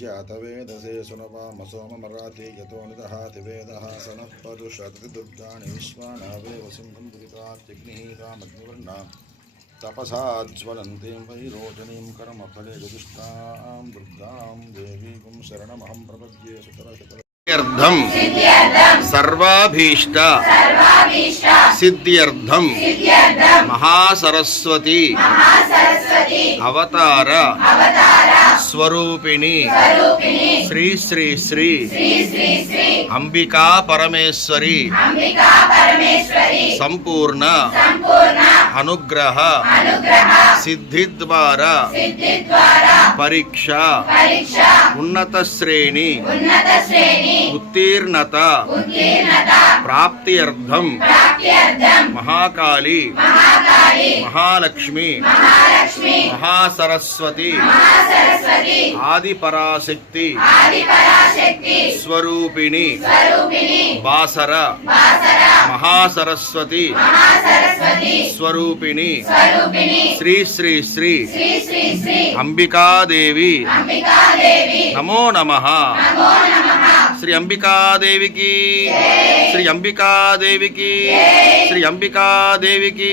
जातवेदसे सुनवाम सोममराति यतो निदहाति वेदः सनः परुषति दुर्गाणि विश्वानावेव सिंहं दुरितात्यग्निः तामग्निवर्णां तपसा ज्वलन्तीं वैरोचनीं कर्मफले दुष्टां दुर्गां देवीं शरणमहं प्रपद्ये सुतरहितरम् सर्वाभीष्ट सिद्ध्यर्थं महासरस्वती अवतार स्वरूपिणी श्री श्री श्री अंबिका परमेश्वरी संपूर्ण अनुग्रह सिद्धि द्वारा परीक्षा उन्नत श्रेणी उत्तीर्णत प्राप्त्यर्थं महाकाली महालक्ष्मी महासरस्वती आदिपराशक्ति स्वरूपिणी बासर महासरस्वती स्वरूपिणी श्री श्री श्री अंबिका देवी नमो नमः। श्री अंबिका देवी की, श्री अंबिका देवी की, श्री अंबिका देवी की।